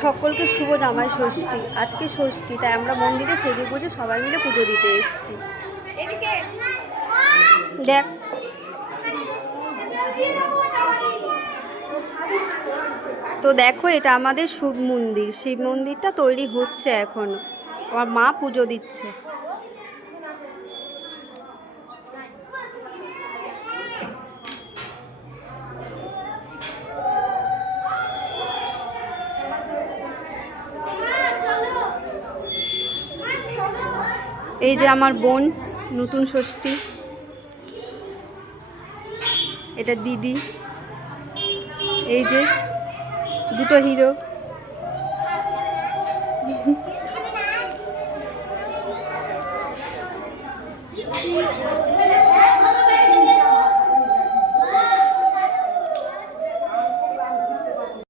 সকলকে শুভ জামাই ষষ্ঠী। আজকে ষষ্ঠী, তাই আমরা মন্দিরে সেজে গুজে সবাই মিলে পুজো দিতে এসেছি। দেখ, তো দেখো এটা আমাদের শিব মন্দির। শিব মন্দিরটা তৈরি হচ্ছে এখনো। আমার মা পুজো দিচ্ছে। এই যে আমার বোন, নতুন ষষ্ঠী। এটা দিদি। এই যে দুটো হিরো।